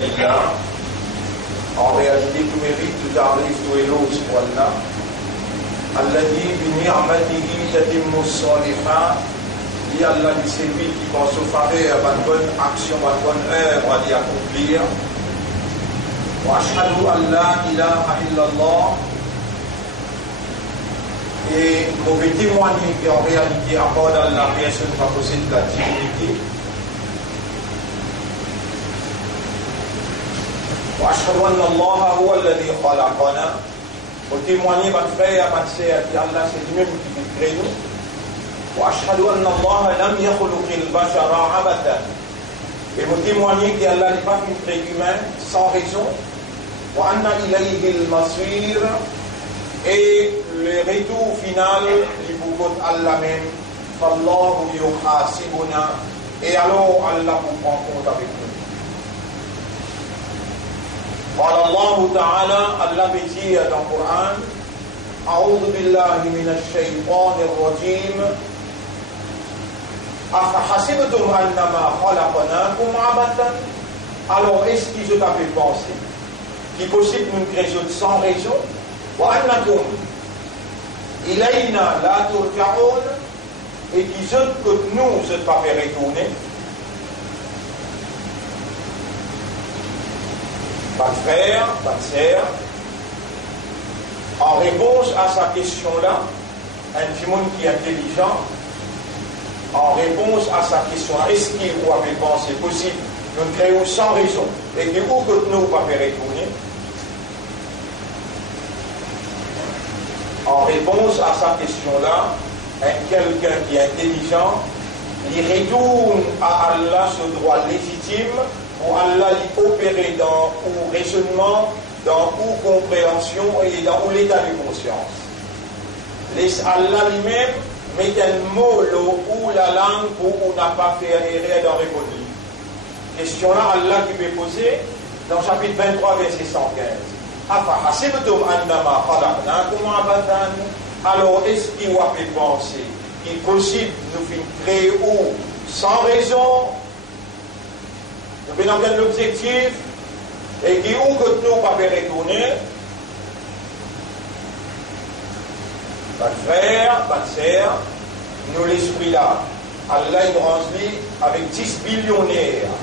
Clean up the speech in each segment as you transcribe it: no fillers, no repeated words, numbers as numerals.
En réalité, tout mérite, tout arrive, tout est l'eau, ce point-là. Alladhi bi ni'matihi tatimmu s-salihat. Il y a Allah qui sévit, qui pense au faire une bonne action, une bonne œuvre à y accomplir. Wa ashhadu an la ilaha illallah. Et mauvais témoigner qu'en réalité, à part Allah, personne ne va posséder la divinité. وأشهد أن الله هو الذي خلقنا وتيموني من frère من sœur qui Allah c'est lui-même qui nous crée nous وأشهد أن الله لم يخلق البشر عبثا et vous témoignez qu'Allah n'est pas une créé humain sans raison وأن إليه المصير et le retour final du beaucoup Allah même فالله يحاسبنا et alors Allah vous prend compte avec nous. قال الله تعالى الله بيجي dans le Coran أعوذ بالله من الشيطان الرجيم أفحسبتم أنما خلقناكم عبثا. Alors est-ce qu'ils ont fait penser qu'il est possible d'une création sans raison وأنكم إلينا لا ترجعون et qu'ils ont que nous ne pas fait retourner. Pas de frère, pas de sœur. En réponse à sa question-là, un petit monde qui est intelligent, en réponse à sa question, est-ce qu'il ou avait pensé possible de nous créer sans raison et que où que nous pas faire retourner? En réponse à sa question-là, quelqu'un qui est intelligent, il retourne à Allah ce droit légitime pour Allah l'y opérer dans ou raisonnement, dans ou compréhension et dans ou l'état de conscience. Laisse Allah lui-même mettre un mot ou la langue pour ou n'a pas fait erreur dans répondre. Question là, Allah qui peut poser dans chapitre 23, verset 115. Alors, est-ce qu'il va faire penser qu'il est possible de nous créer ou sans raison? Nous venons de l'objectif et qui où que nous pas faire retourner. Pas de frère, pas de sœur, nous l'esprit là. Allah il transmet avec 10 billionnaires.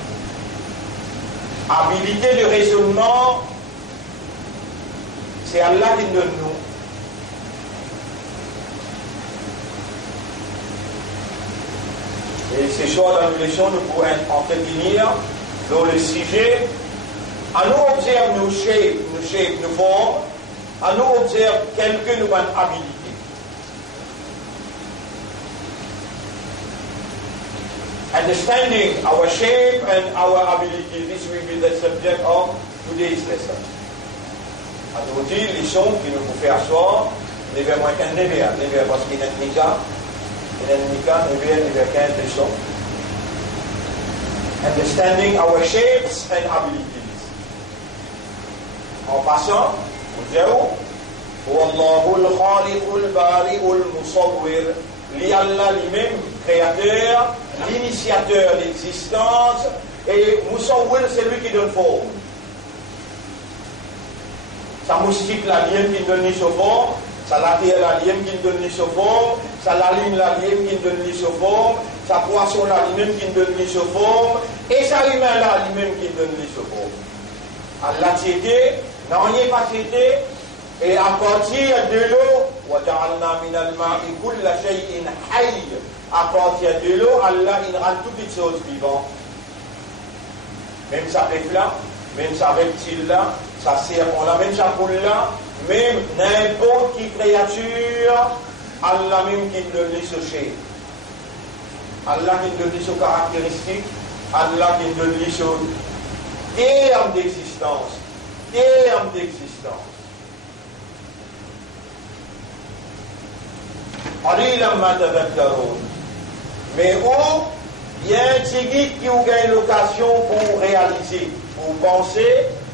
Habilité de raisonnement, c'est Allah qui donne nous. Et ces choses dans les leçons, nous pourrons entretenir dans le sujet. À nous observe nos shapes, nos formes. À nous observe quelques nouvelles habilités. Understanding our shape and our ability, this will be the subject of today's lesson. À nous dire les leçons qui nous faut faire asseoir, les vers moins qu'un never parce qu'il y a un nika, never 15 leçons. Understanding our shapes and abilities. En passant, au Dieu, Wallahu al-Khaliq al-Bari al-Musawwir, Allah lui-même, créateur, l'initiateur d'existence, et Musawwir, c'est lui qui donne forme. Sa moustique, la lienne qui donne sa forme, sa latère, la lienne qui donne sa forme, sa lime, la lienne qui donne sa forme, sa poisson, la lienne qui donne sa forme, et sa humain, la lui-même qui donne sa forme. Allah t'aidé, n'en est pas t'aidé, et à partir de l'eau, وَجَعَلْنَا مِنَ الْمَاءِ كُلَّ شَيْءٍ حَيٍّ. À partir de l'eau, Allah il rend toutes les choses vivantes. Même sa bête là, même sa reptile là, sa serpent là, même sa poule là, même n'importe qui créature, Allah même qui donne ce shape. Allah qui donne ses caractéristiques, Allah qui donne les choses. Terme d'existence. Terme d'existence. Mais où il y a un tigui qui a une location pour réaliser, pour penser,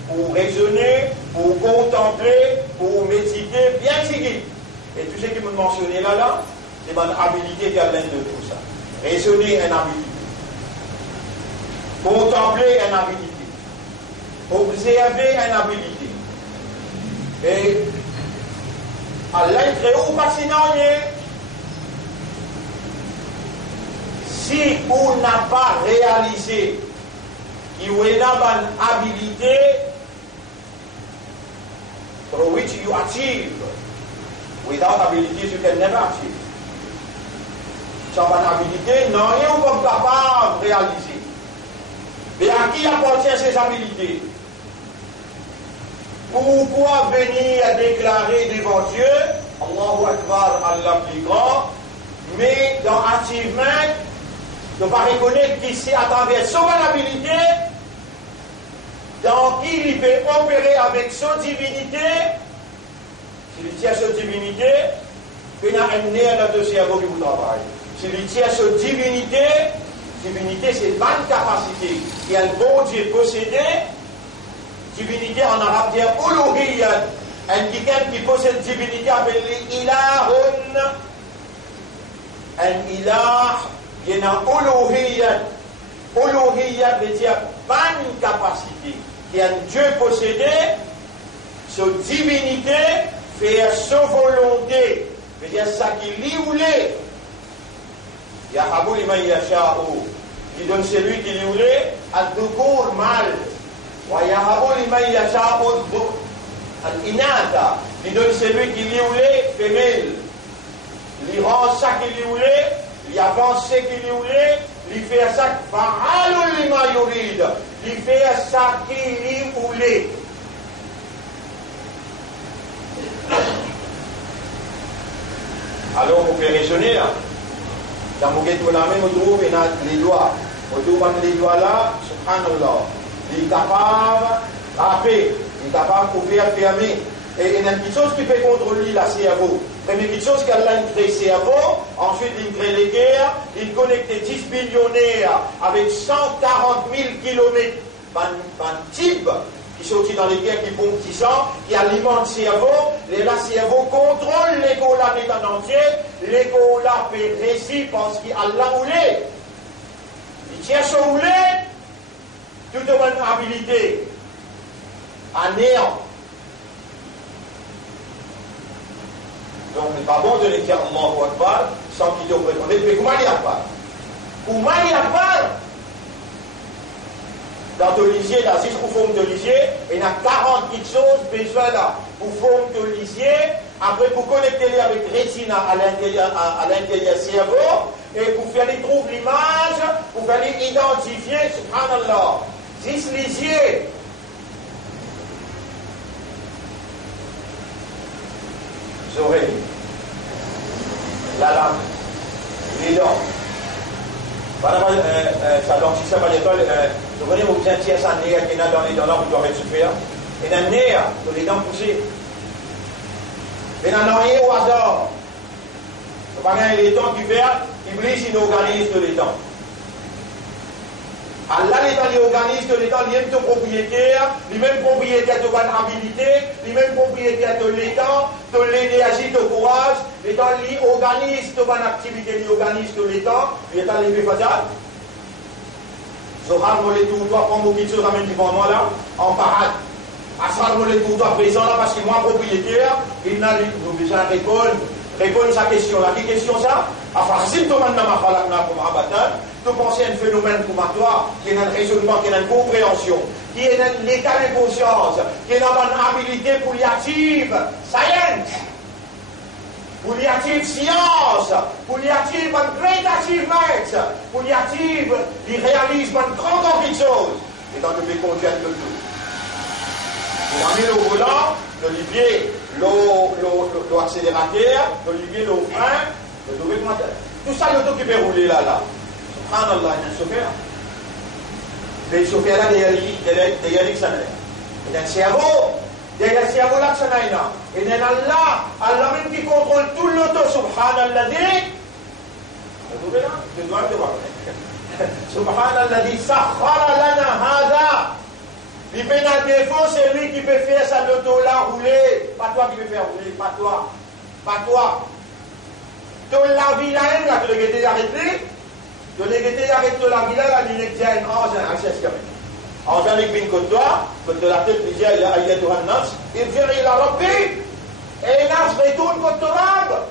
pour raisonner, pour contempler, pour méditer, bien tigui. Et tout ce qui me mentionné là, c'est mon habilité qui a l'un de tout ça. Raisonner, une habilité. Contempler, une habilité. observer une habilité. Et à l'intérieur, ou pas sinon, si on n'a pas réalisé qu'il y a une habilité through which you achieve, without abilities you can never achieve. Sans une habilité, non, on ne peut pas réaliser. Mais à qui appartiennent ces habilités? Pourquoi venir déclarer devant Dieu, Allahu Akbar, Allah plus grand, mais dans achievement, de ne pas reconnaître qu'ici, à travers son habilité, dans qui il peut opérer avec son divinité, s'il tient sa divinité, il y a un nerf dans le cerveau qui vous travaille. S'il tient sa divinité, divinité c'est bonne capacité qui a le bon Dieu possédé. Divinité en arabe dit uluhiyyat. Un qui possède divinité appelé ilahun. Un ilah, il y a uluhiyyat. Uluhiyyat veut dire bonne capacité qui a un Dieu possédé. Sa divinité fait sa volonté. Veut dire ça qui lit ou l'est. Yahabu liman yasha'u. Il donne celui qui lui voulait ad-dukur mal. Wa yahabu liman yasha'u al-inatha. Il donne celui qui lui voulait femelle. Il rend ça qui lui voulait, il avance ce qui lui voulait, il fait ça fa'alun lima yurid. Il fait ça qui lui voulait. Alors on fait raisonner là. Dans mon ghetto là même on trouve les doigts. On trouve les doigts là, subhanallah. Il est capable de frapper, il est capable de pouvoir fermer. Et il y a une petite chose qui peut contrôler la cerveau. Première petite chose qu'elle a créé le cerveau, ensuite il crée les guerres, il connecte 10 millionnaires avec 140 000 kilomètres de type qui sortit dans les guerres, qui pompe qui sang, qui alimente le cerveau, et le cerveau contrôle l'égo-là en entier, l'égo-là peut réussir parce qu'il a la roulé. Il tient son roulé, toute bonne habilité, à néant. Donc, il n'est pas bon de les dire Allahu Akbar sans qu'il te reconnaisse. Mais comment il y a pas? Comment il y a pas? Dans le lisier, là, si je vous forme de lisier, il y a 40 petites choses besoin là. Pour forme de lisier, après pour connecter les avec rétina à l'intérieur cerveau, et pour faire les trouver l'image, pour faire les identifier, subhanallah. 10 lisiers. Oreilles, la langue, les dents. Ça donc si ça va l'école, vous voyez vous bien tiers un nez qui est dans les dents là, vous doivez souffrir. Et un nez, dans les dents poussées. Et n'en rien au hasard. Vous voyez les dents qui perdent, ils brisent une organisme de l'étang. Allah l'état les organismes de l'étang, les mêmes propriétaires, les mêmes propriétaires de bonne habilité, les mêmes propriétaires de l'étang, de l'énergie, de courage, l'étang les organismes de bonne activité, les organismes de l'étang, l'étang les plus fatales. Zohar mollet tout, toi prends beaucoup de choses à même devant moi là, en parade. Asral mollet tout, toi présent là, parce que moi propriétaire, il n'a déjà répondre à sa question là. Quelle question ça? Afarsim to man nama khalaqna kum abatan. De penser à un phénomène comme toi, qui est un raisonnement, qui est une compréhension, qui est un état de conscience, qui est une habilité pour y active science, pour y active science, pour y active un great achievement, pour y active le réalisme d'une grande chose, et dans le pays conduire de tout. On a mis le volant, l'olivier, l'accélérateur, l'olivier, le frein, le double moteur. Tout ça, l'auto qui peut rouler là. Subhanallah, il y a un chauffeur. Le chauffeur là, derrière lui, il y a un cerveau. Derrière le cerveau là, il y a Allah même qui contrôle tout l'auto. Subhanallah, vous trouvez là? Je dois le voir. Subhanallah, sakhara lana hada. Il fait un défaut, c'est lui qui peut faire ça, l'auto là, rouler. Pas toi qui peux faire rouler, pas toi. Pas toi. Dans la vie là, tu l'as arrêté. De l'église arrête de la ville, la ligne qui a un ange, un chef. En Janik bin Kotoa, quand la tête disait ya ayyatuhan nafs, irji'i ila rabbik, et nafs retourne contre ton rab.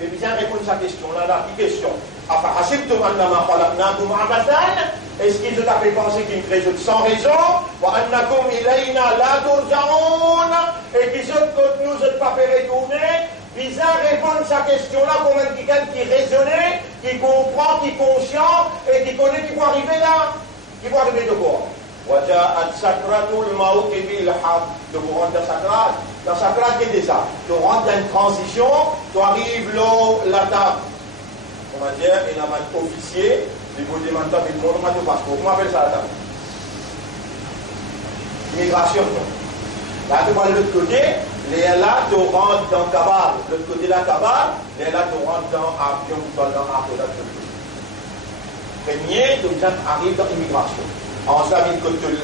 Et bien répondre à sa question là, qui question? Afahasibtum annama khalaqnakum abathan? Est-ce qu'ils ont fait penser qu'ils résultent sans raison? Wa annakum ilayna la turja'un? Et qu'ils ont que nous ne pas fait retourner? Bizarre répondre à sa question-là comme quelqu'un qui raisonnait, qui comprend, qui est conscient et qui connaît qui peut arriver là. Qui peut arriver de quoi? Waja'at sakratul maut bil haq. De vous rendre dans sakrat. Dans sakrat, qu'est-ce que c'est ça? Tu rentres dans une transition, tu arrives là, la table. On va dire, il y a un officier, il faut demander à tout le monde, on passeport. Comment on appelle ça la table? Migration. Là, tu vois de l'autre côté, là, tu rentres dans le cabal. De l'autre côté, la cabal, là, tu rentres dans l'avion, dans l'arbre. Premier, tu arrives dans l'immigration. En cela,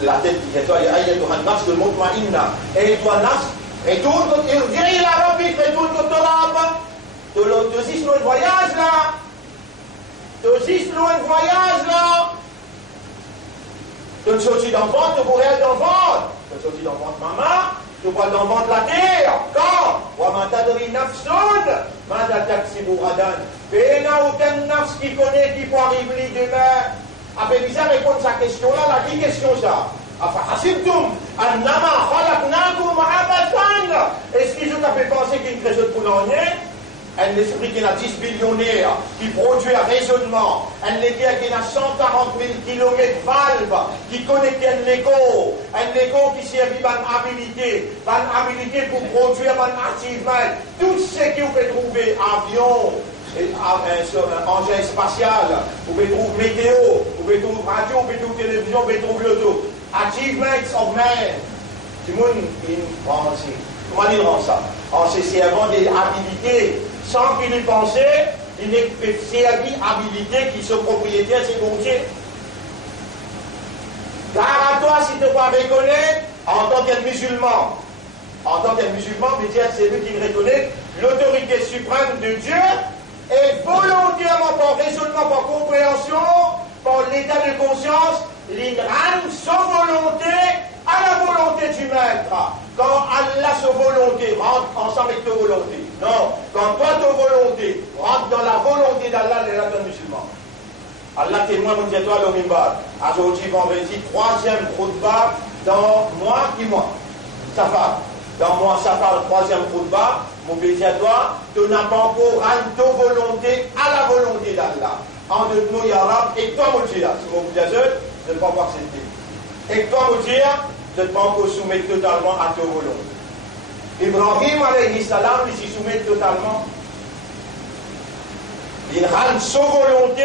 la tête dit, toi, il y a un nafs de mutmainna. Et toi, nafs, retourne contre la Rabbi, retourne contre Rab. Tu dis, nous, le voyage là. Tu dis, nous, le voyage là. Tu ne sortis d'enfant, tu pourrais être d'enfant. Tu sortis d'enfant de maman, tu vois d'enfant de la terre. Quand? Wa ma tadri nafsun, ma taksibu ghadan. Et il n'y a aucun nafs qui connaît qui peut arriver demain. Après, bizarre répondre à sa question-là, la qui question ça? Afahasibtum annama khalaqnakum abathan? Est-ce qu'ils ont fait penser qu'il ne résout pour l'année? Un esprit qui a 10 billionnaires, qui produit un raisonnement, un Lego qui a 140 000 km valve, qui connecte un Lego qui servit d'une habilité pour produire un achievement, tout ce que vous pouvez trouver, avion, engin spatial, vous pouvez trouver météo, vous pouvez trouver radio, vous pouvez trouver télévision, vous pouvez trouver l'auto. Achievements of man. Tout le monde, comment il rend ça? En se servant des habilités, sans qu'il y pense, il n'est que servi habilités qui sont propriétaires de ces bon Dieu. Car à toi, si tu vas reconnaître, en tant qu'un musulman, mais dire c'est lui qui reconnaît l'autorité suprême de Dieu, et volontairement, par raisonnement, par compréhension, par l'état de conscience, l'ingran sans volonté à la volonté du maître. Quand Allah sa volonté rentre ensemble avec ta volonté. Non, quand toi ta volonté rentre dans la volonté d'Allah, il est là ton musulman. Allah témoin, mon Dieu, toi, le mimbar. Aujourd'hui, vendredi, 3e khutbah dans moi qui moi. Safar. Dans moi, Safar, 3e khutbah. Mon Dieu, toi, tu n'as pas encore rendu ta volonté à la volonté d'Allah. En de nous, Ya Rab, et toi, mon Dieu, si mon Dieu, je ne peux pas accepter. Et toi, mon Dieu, je ne peux pas encore soumettre totalement à ta volonté. Ibrahim, alayhi salam, il s'y soumet totalement. Il rend sa volonté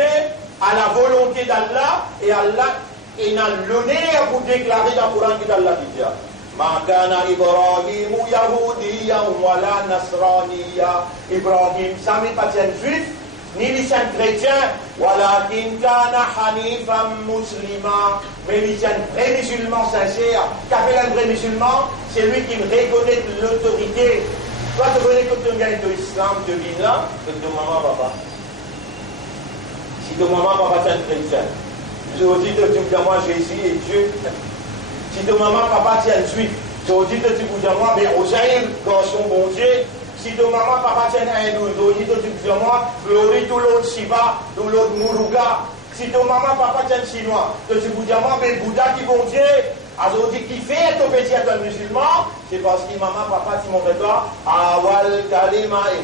à la volonté d'Allah, et Allah, il a l'honneur pour déclarer dans le Coran qu'Allah dit. Ma kana Ibrahim yahudiya wala nasraniya. Ibrahim, ça n'est pas un juif, ni les saints chrétiens, walakin kana hanifan muslima. Mais il est un vrai musulman sincère. Qu'appelle un vrai musulman? C'est lui qui reconnaît l'autorité. Toi, tu connais que tu gagnes de l'islam, tu vis là, que ton maman, papa. Si ton maman, papa, est un chrétien, je vous dis que tu dis moi Jésus et Dieu. Si ton maman, papa, est un juif, je vous dis que tu dis moi, mais Osaïm, garçon bon Dieu. Si ton maman, papa, est un hindou, je vous dis que tu dis moi, glorie tout l'autre Shiva, tout l'autre Muruga. Si ton maman, papa, est un chinois, que tu dis moi, mais Bouddha qui bon Dieu. Alors, on dit qui fait ton petit être un musulman, c'est parce que maman, papa, tu montres toi, awal kalima et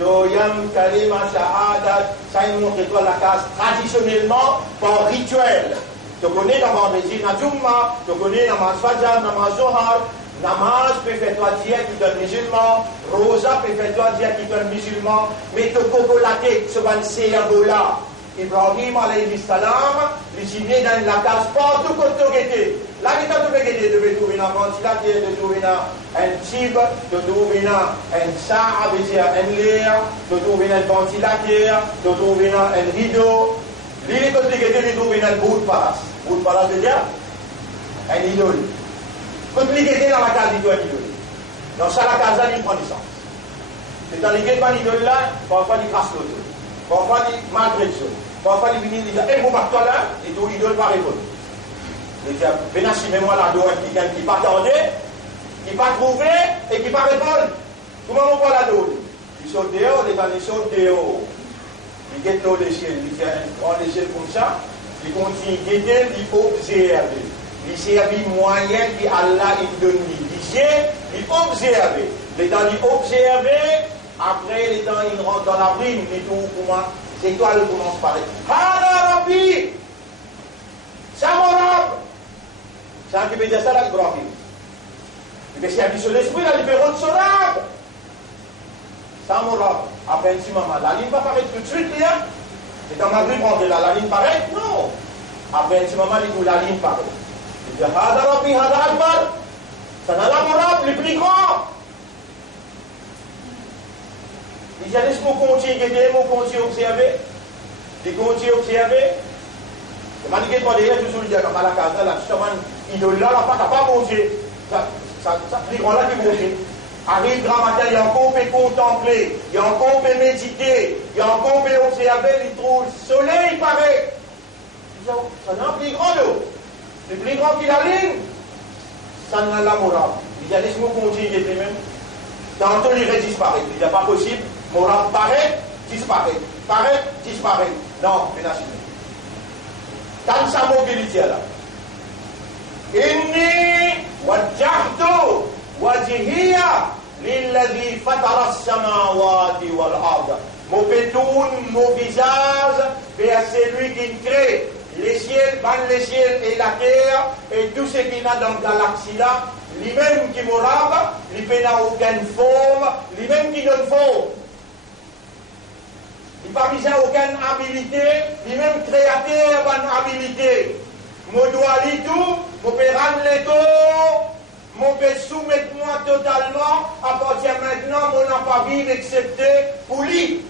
doyam kalima shahadat, ça il montre toi la case traditionnellement par rituel. Tu connais dans vendredi, na Jumma, tu connais namaz Fajr, namaz Zohar, namaz peut faire toi dire qui est un musulman, rosa peut faire toi dire qui est un musulman, mais tu cocolaté, ce va le cerveau là. Ibrahim alayhi salam, il s'y vient dans la case partout quand tu guettes. Là, tu devais trouver un ventilateur, tu trouver un tube, tu trouver un sac, un l'air, tu trouver un ventilateur, tu trouver un rideau. Lui, quand tu guettes, tu trouves un bout de paras. Bout de paras, c'est-à-dire un idole. Quand tu guettes dans la case, il doit un idole. Dans ça, la case, il prend du sens. C'est dans les guettes de l'idole là, parfois, il crasse l'autre. Parfois, il malgré le sol. Parfois, il vient, il dit, hé, vous partez là, et tout l'idole va répondre. Il dit, moi la douane qui pas tardé, qui pas trouvé et qui pas répondre. Comment on voit la douane? Il saute dehors, il est allé sauter dehors. Il guette l'échelle, il dit, prend l'échelle comme ça, il continue de guetter, il observe. Il servit moyen que Allah il donne. Il observe. Les temps il observe, après les temps il rentre dans la prime, et tout, comment, ces étoiles commencent par être. Hada Rabbi! Ça mon Rab! C'est un qui peut dire ça là, Ibrahim. Il peut servir sur l'esprit, là, il peut rendre son Rab! Ça mon Rab. Après un petit moment, la ligne va paraître tout de suite, là. Et dans ma vie, prendre la ligne paraît? Non. Après un petit moment, il dit la ligne paraît. Il dit Hada Rabbi, Hada Akbar. Ça n'a la mon Rab, le plus grand. Il dit laisse-moi continuer, laisse-moi continuer à observer. Il continue à observer. Il m'a dit que toi, déjà, toujours, il dit comme à la casa, là, justement, idole là, là, pas manger. Ça plus grand là qui mange. Arrive grand matin, il y a encore peut contempler, il y a encore peut méditer, il y a encore peut observer, il trouve le soleil paraît. Ça n'a plus grand l'eau. Le plus grand qu'il a ligne, ça n'a la morale. Il dit laisse-moi continuer même. Tantôt il disparaît. Il dit pas possible. Morale paraît, disparaît. Paraît, disparaît. Non, ménage. Tant sa mobilité là. Inni wajjahtu wajhiya lilladhi fatara as-samawati wal ard. Mon pétoune, mon visage vers celui qui crée les ciels, les ciels et la terre et tout ce qu'il y a dans la galaxie là, lui-même qui m'aura, lui n'a aucune forme, lui-même qui donne forme. Il n'a pas besoin aucune habilité, lui-même créateur bonne habilité. Mon doigt lit tout, mon peut rendre les tours, mon peut soumettre moi totalement, à partir de maintenant, mon n'a pas vivre excepté pour lui.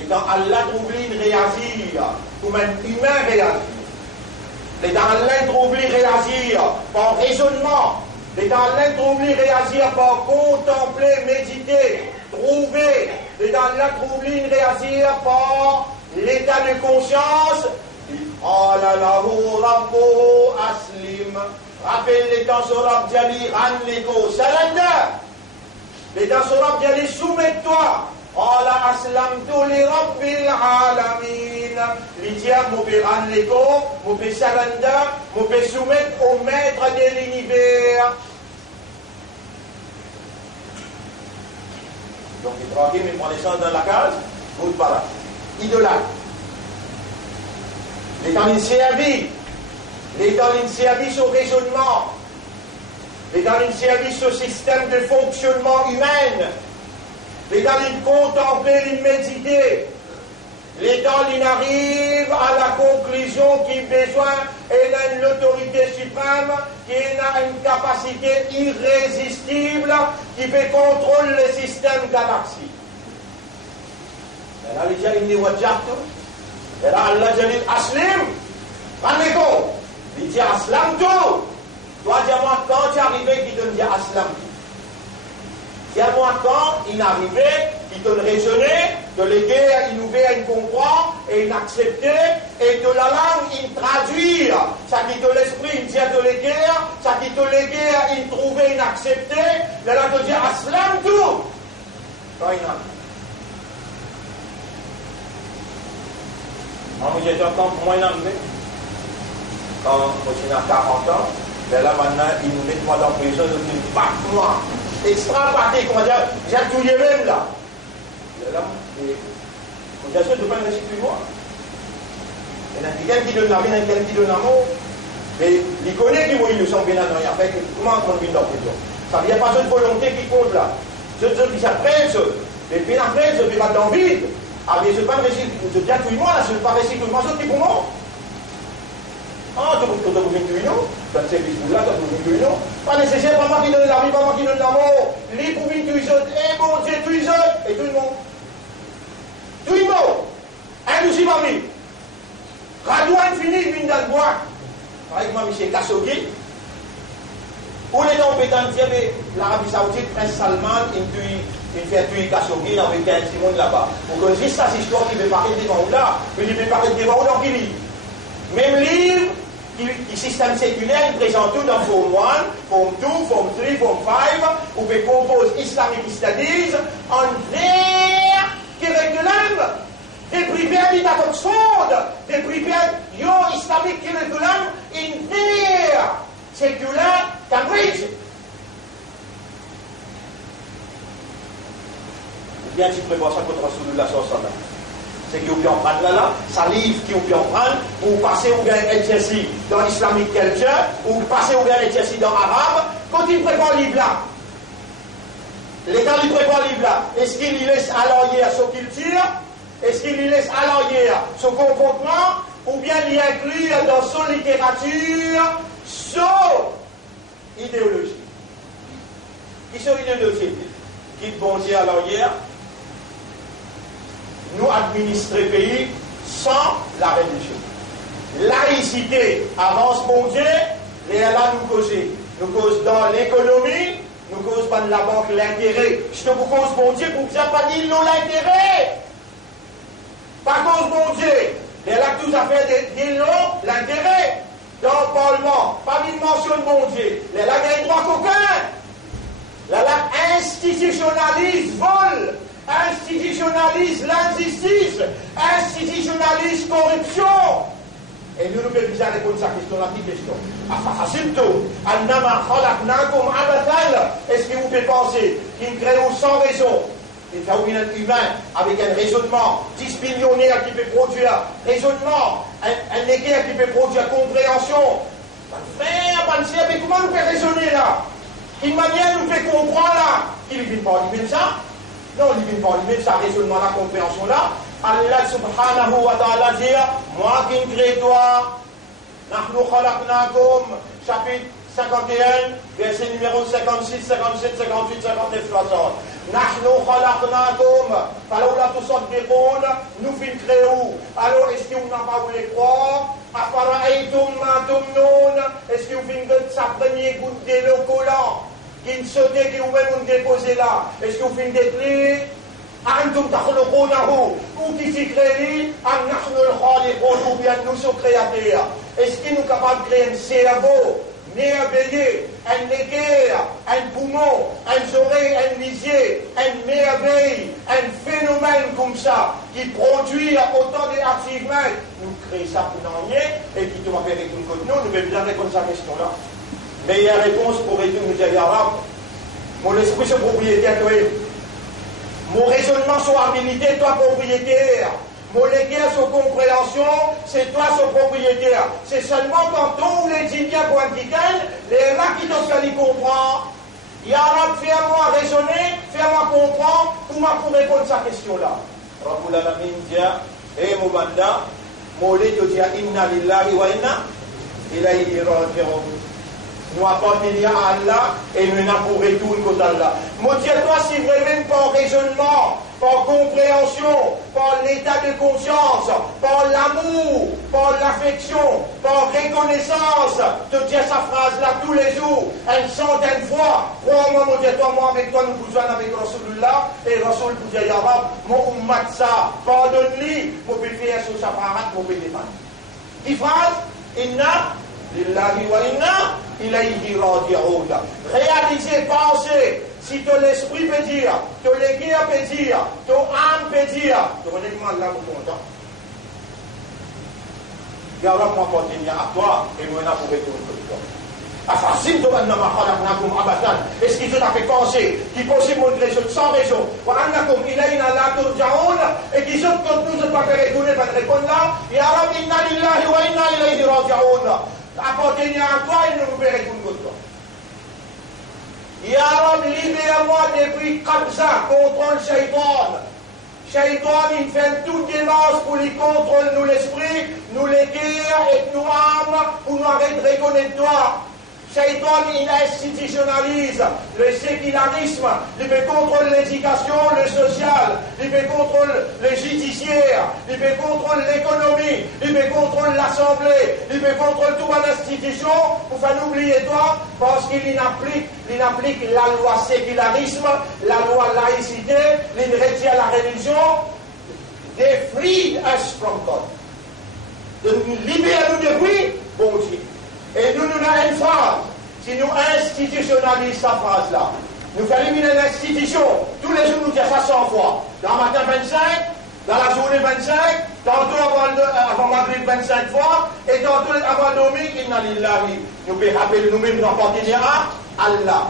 Et dans Allah trouve lui réagir, comme un humain réagir. Et dans Allah trouve lui réagir par raisonnement. Et dans Allah trouve lui réagir par contempler, méditer, trouver. Et dans Allah trouve lui réagir par l'état de conscience. Aslim. Rappelle les temps sur Rab Djali, Ranliko, Salanda. Les temps sur Rab Djali, soumets-toi. Allah aslamtu li rabbil alamin. L'idéal, mon père Anleko, mon père Salanda, mon père soumettre au maître de l'univers. Donc Ibrahim, il prend naissance dans la case, route par là. Idolâtre. Les temps il servi. Les temps il servi au raisonnement. Les temps il servi au système de fonctionnement humain. Les temps il contempler, il méditer. Les temps il arrive à la conclusion qu'il a besoin et a une autorité suprême qui a une capacité irrésistible qui peut contrôler le système galaxie. Et là, il dit, et là, Allah dit, Aslim, rendez-vous. Il dit, Aslam tout. Toi, dis-moi, quand tu es arrivé, qui te dit Aslam tout. Dis-moi, quand il est arrivé, il te raisonner, de l'éguer, il ouvert, il comprend, et il acceptait, et de la langue, il traduire. Ça qui te l'esprit, il dit de l'éguer, ça qui te l'éguer, il trouvait, il acceptait, de là, te dit Aslam tout. Quand il a. Moi, j'ai encore moins d'anglais. Quand j'ai 40 ans, ben là maintenant, ils nous mettent moi dans la prison, ils nous disent, moi, extra parti, comment dire, j'ai tout les mêmes là. Et là, on dit, je ne peux pas rester plus moi. Il y a quelqu'un qui donne la vie, il y a quelqu'un qui donne l'amour. Mais il connaît qui ils sont bien dans la fait, comment on vit dans la prison. Ça ne vient pas de volonté qui compte là. Je dis, j'apprends, mais puis après, je ne vais pas dans le vide. Ah, mais je ne vais pas rester, je viens tout le monde, je ne vais pas rester tout le monde, c'est pour moi. Ah, tu peux vous mettre une autre, dans ce service-là, tu peux vous mettre une autre. Pas nécessaire, pas moi qui donne la vie, pas moi qui donne l'amour. Les pour mettre tous les autres, et bon Dieu, tous les autres, et tout le monde. Tout le monde. Un aussi, mamie. Radouane fini, il vient dans le bois. Par exemple, M. Khashoggi. Où les gens pétants dire, mais l'Arabie Saoudite, Prince Salman, il fait tuer Khashoggi avec un petit monde là-bas. Vous connaissez ça, c'est histoire qui veut parler devant là, mais il veut parler devant dans qui livre. Même livre, qui système séculaire, il présente tout dans Form 1, Form 2, Form 3, Form 5, où il compose Islamic Studies, en vers curriculum, they prepare it at Oxford, they prepare your Islamic curriculum in their secular Cambridge. Bien, tu prévois ça contre Rasulullah sallallahu alayhi wa sallam. C'est qu'ils ont pu en prendre là, ça livre qu'ils ont pu en prendre, ou passer ou bien exercice dans Islamic culture, ou passer ou bien exercice dans l'arabe, quand il prépare le livre là. L'État lui prépare le livre là. Est-ce qu'il lui laisse à l'arrière sa culture? Est-ce qu'il lui laisse à l'arrière son comportement? Ou bien il inclut dans son littérature son idéologie? Qui sont idéologies? Qui bon Dieu à l'arrière? Nous administrer le pays sans la religion. Laïcité avance bon Dieu, et là nous causer. Nous cause dans l'économie, nous cause pas de la banque l'intérêt. Je te vous cause bon Dieu pour que ça pas dire non l'intérêt. Par cause bon Dieu, et là tout à fait des non l'intérêt. Dans le Parlement, pas une mention de bon Dieu. Là il y a droit qu'aucun. Là institutionnalise, vole. Institutionnalise l'injustice, institutionnalise corruption. Et nous devons bien répondre à cette question, la petite question. Est-ce que vous pouvez penser qu'il crée sans raison, il fait un être humain avec un raisonnement, 10 millionnaires qui peut produire raisonnement, un équerre qui peut produire compréhension. Mais comment nous pouvons raisonner là? D'une manière nous pouvons comprendre là? Il ne vit pas lui-même ça? Non, il ne vient pas lui-même ça, raisonnement, la compréhension là. Allah subhanahu wa ta'ala dit, moi qui me crée toi, nahnu khalaqnakum, chapitre 51, verset numéro 56, 57, 58, 59, 60. Nahnu khalaqnakum, falaula tusaddiqun, nous fin créé où? Alors, est-ce que vous n'avez pas voulu croire? Afara'aytum ma tumnun, est-ce que vous fin de sa première goutte de l'eau collant? Qui ne sautait, qui vous-même déposé là. Est-ce que vous faites des clés? Antum takhluqunahu, ou qui s'y crée, an nahnu al-khaliqun, ou bien nous sommes créateurs. Est-ce qu'il nous capable de créer un cerveau merveilleux, un équerre, un poumon, un oreille, un lisier, une merveille, un phénomène comme ça, qui produit autant d'activement, nous créons ça pour n'en rien, et qui te m'appelle avec nous, nous devons bien répondre à cette question-là. Meilleure réponse pour répondre nous dire arabe. Mon esprit c'est propriétaire, toi. Mon raisonnement sur habilité, toi propriétaire. Mon équerre sur compréhension, c'est toi sur propriétaire. C'est seulement quand on les dit bien pour un petit les là qui t'ont fait comprendre. Arabe, fais-moi raisonner, fais-moi comprendre, pour répondre à cette question-là. Rabbul Alamin dit, et mon banda, mon lait te dit, inna lillahi wa inna ilayhi raji'un. Nous appartenons à Allah et nous n'avons pour retour côté Allah. Mon Dieu, toi, si vraiment par raisonnement, par compréhension, par l'état de conscience, par l'amour, par l'affection, par reconnaissance, te dire sa phrase-là tous les jours, une centaine de fois. Crois-moi, mon Dieu, toi, moi, avec toi, nous vous joignons avec Rasulullah, et Rasul vous dit, Yarab, mon ummat ça, pardonne-lui, mon peut faire sur sa parade, mon peut défendre. Qui phrase? Inna lillahi wa inna ilayhi raji'un. Réaliser, penser, si ton esprit peut dire, ton équerre peut dire, ton âme peut dire, ton honnêtement là, vous content. Garde-moi continuer à toi et nous on a pour retourner pour toi. Est-ce qu'il t'a fait penser qu'il est possible de raison sans raison et qu'ils ont quand nous ne pas fait retourner, pas répondre là, ya Rab inna lillahi wa inna ilayhi raji'un. Apportez-nous à toi et nous nous verrons contre toi. Ya Rab, libère-moi depuis Qabza, contrôle Shaitan. Shaitan, il fait toute démence pour lui contrôler nous l'esprit, nous l'équerre et nous âmes, pour nous arrêter de reconnaître toi. Shaitan, il institutionnalise le sécularisme, il peut contrôler l'éducation, le social, il peut contrôler le judiciaire, il peut contrôler l'économie, il peut contrôler l'assemblée, il peut contrôler toute l'institution pour faire oublier toi, parce qu'il applique la loi sécularisme, la loi laïcité, il retient la religion. They freed us from God. De nous libérer nous depuis, bon Dieu. Et nous avons une phrase. Si nous institutionnalisons cette phrase-là, nous faisons éliminer l'institution. Tous les jours, nous disons ça 100 fois. Dans le matin 25, dans la journée 25, tantôt avant Maghrib 25 fois, et tantôt avant dormir, inna lillahi. Nous pouvons rappeler nous-mêmes dans partenariat à Allah.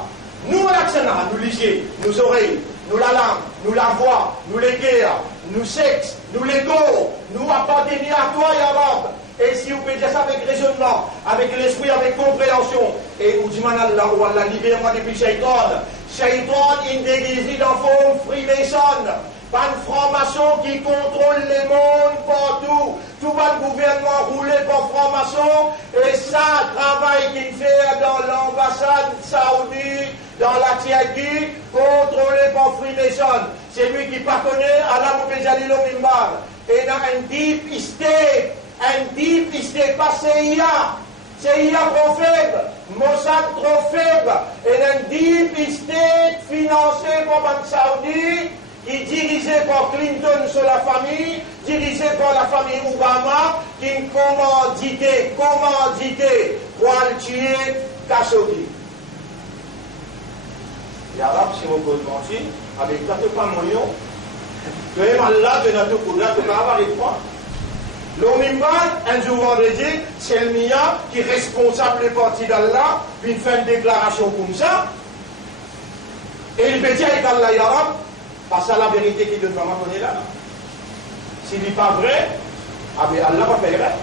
Nous, l'accent, nous lisons, nous oreilles, nous la langue, nous la voix, nous les guerres, nous sexe, nous l'ego, nous appartenons à toi, Ya Rab. Et si vous pouvez dire ça avec raisonnement, avec l'esprit, avec compréhension, et vous dites, Allah, ou Allah, libère-moi depuis Shaitan. Shaitan, il déguisé dans forme freemason. Pas de franc-maçon qui contrôle les mondes partout. Tout le gouvernement roulé par franc-maçon. Et ça, travail qu'il fait dans l'ambassade saoudite, dans la Turquie, contrôlé par freemason. C'est lui qui pas connaît Allah Moubejalilo Mimbar. Et dans un deep state. Un deep state, pas CIA. CIA trop faible, Mossad trop faible, et un deep state financé par Banque Saoudi, qui est dirigé par Clinton sur la famille, dirigé par la famille Obama, qui est commandité pour le tuer Khashoggi. Et alors, si vous pouvez mentir, avec 4 millions, que même Allah de notre coup, là, tu vas avoir les 3. L'Omimban, un jour vendredi, c'est le Mia qui est responsable des partis d'Allah, puis il fait une déclaration comme ça. Et il peut dire avec Allah Yarab, parce à la vérité qu'il doit vraiment donner là. S'il n'est pas vrai, ah bien Allah va faire vrai.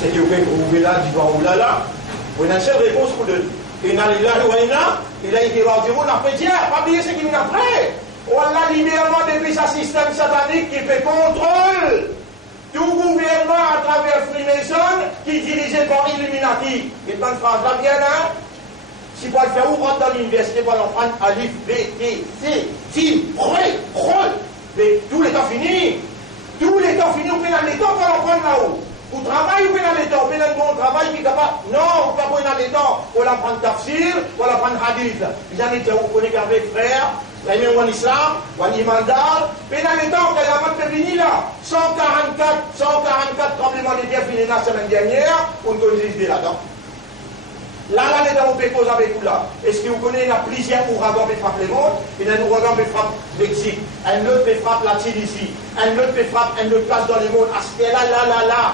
C'est que vous pouvez là, du doigt ou là. Vous avez une seule réponse pour donner. Inna lillahi wa inna ilayhi raji'un. Après dire, pas oublier ce qu'il nous a fait. On a libérément depuis ce système satanique qui fait contrôle tout gouvernement à travers Freemason qui est dirigé par Illuminati. Et dans le France, là, bien là, si vous le faire, vous rentrez dans l'université, vous allez prendre Alif, B, T, C, Tim, Rol. Mais tout les temps fini. Tout les temps fini, vous pouvez dans les temps pour l'en prendre là-haut. Vous travaillez, vous pouvez dans les temps, vous pouvez dans le bon travail qui est capable. Non, vous ne pouvez pas dans les temps. Vous allez prendre Tafsir, vous allez prendre Hadith. Les amis, vous connaissez qu'avec frère. L'aimé ou en islam, ou en imandal, mais dans les temps, quand il y a un fini là, 144 tremblements de terre finis la semaine dernière, on connaît l'idée là-dedans. Là, les gens, on peut cause avec vous là. Est-ce que vous connaissez la plusieurs ouragans qui frappent le monde? Il y a un ouragan qui frappe le Mexique, un autre qui frappe la Tunisie, un autre qui frappe un autre place dans le monde, à ce là.